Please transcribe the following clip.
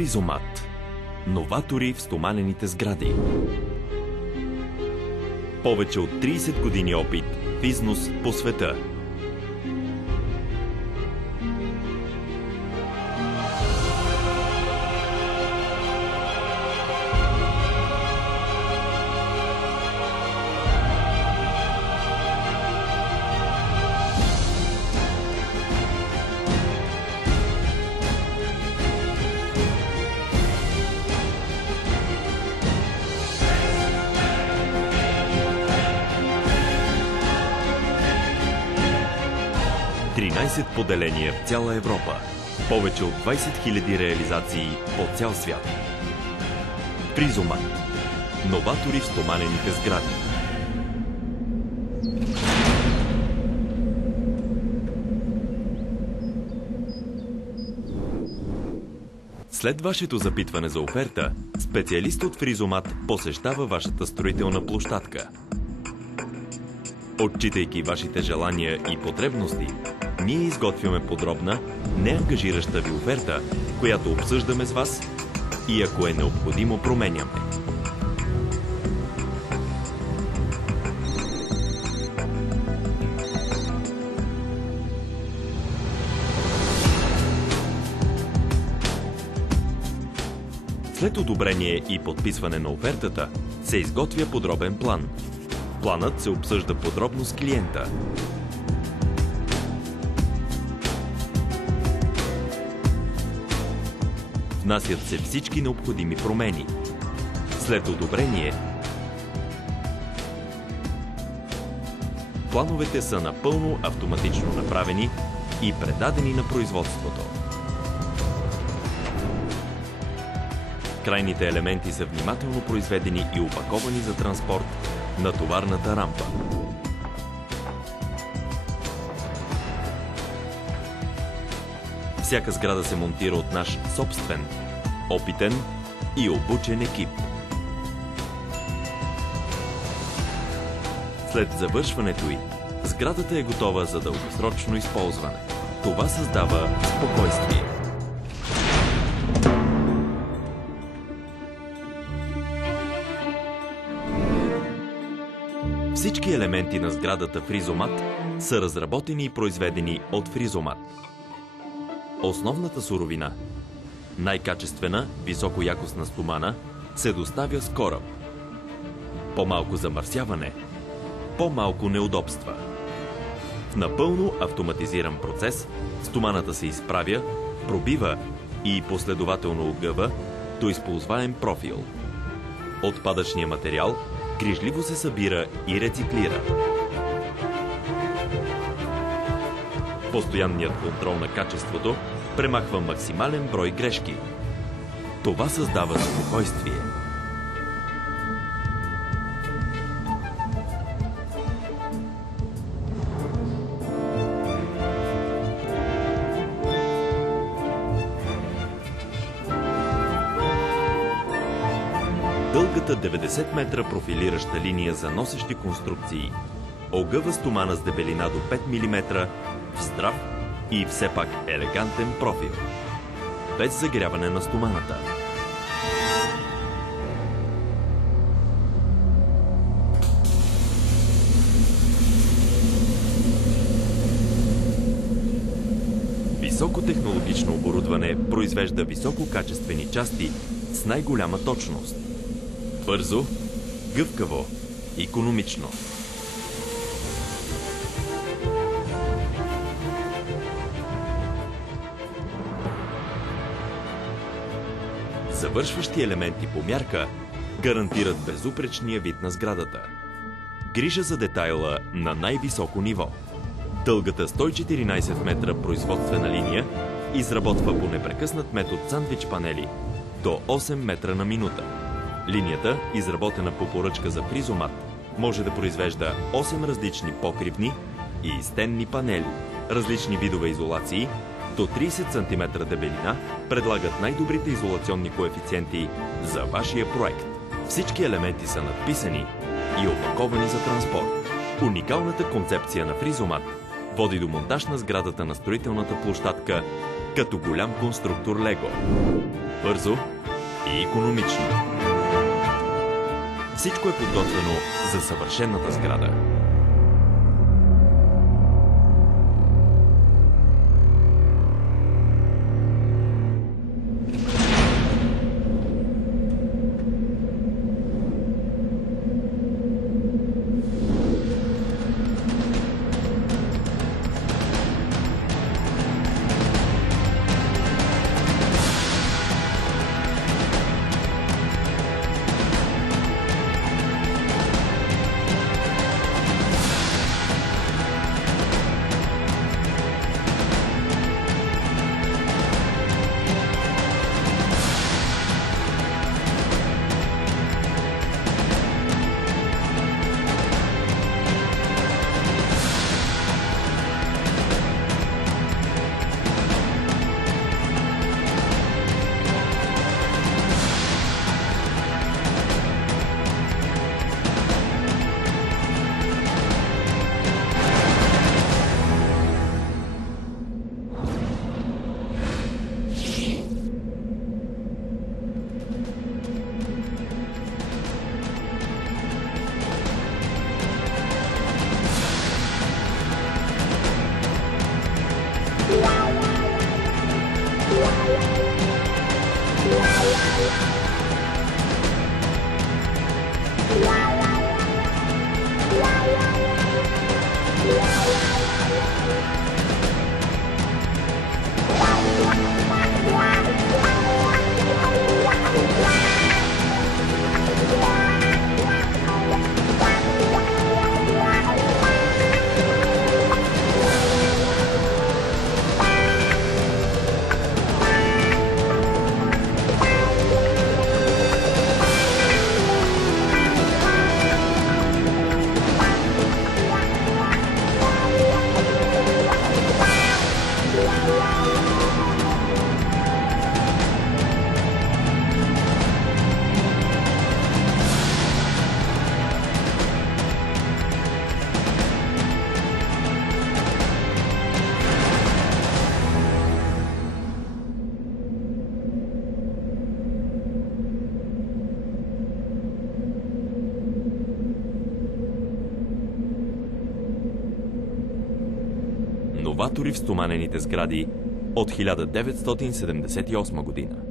Фризомат. Новатори в стоманените сгради. Повече от 30 години опит в износ по света. Поделения в цяла Европа. Повече от 20 000 реализации по цял свят. Фризомат. Новатори в стоманените сгради. След вашето запитване за оферта, специалист от Фризомат посещава вашата строителна площадка. Отчитайки вашите желания и потребности, ние изготвяме подробна, неангажираща ви оферта, която обсъждаме с вас и ако е необходимо, променяме. След одобрение и подписване на офертата, се изготвя подробен план. Планът се обсъжда подробно с клиента. Внасят се всички необходими промени. След одобрение, плановете са напълно автоматично направени и предадени на производството. Крайните елементи са внимателно произведени и опаковани за транспорт на товарната рампа. Всяка сграда се монтира от наш собствен, опитен и обучен екип. След завършването й, сградата е готова за дългосрочно използване. Това създава спокойствие. Всички елементи на сградата Фризомат са разработени и произведени от Фризомат. Основната суровина, най-качествена, високоякостна стомана, се доставя с кораб. По-малко замърсяване, по-малко неудобства. В напълно автоматизиран процес стоманата се изправя, пробива и последователно огъва до използваем профил. Отпадъчният материал грижливо се събира и рециклира. Постоянният контрол на качеството премахва максимален брой грешки. Това създава спокойствие. Дългата 90 метра профилираща линия за носещи конструкции огъва стомана с дебелина до 5 мм в здрав и все пак елегантен профил, без загряване на стоманата. Високотехнологично оборудване произвежда висококачествени части с най-голяма точност. Бързо, гъвкаво, икономично. Завършващи елементи по мярка гарантират безупречния вид на сградата. Грижа за детайла на най-високо ниво. Дългата 114 метра производствена линия изработва по непрекъснат метод сандвич панели до 8 метра на минута. Линията, изработена по поръчка за Фризомат, може да произвежда 8 различни покривни и стенни панели. Различни видове изолации до 30 см дебелина предлагат най-добрите изолационни коефициенти за вашия проект. Всички елементи са надписани и опаковани за транспорт. Уникалната концепция на Фризомат води до монтаж на сградата на строителната площадка като голям конструктор Лего. бързо и икономично. Всичко е подготвено за съвършената сграда. Новатори в стоманените сгради от 1978 година.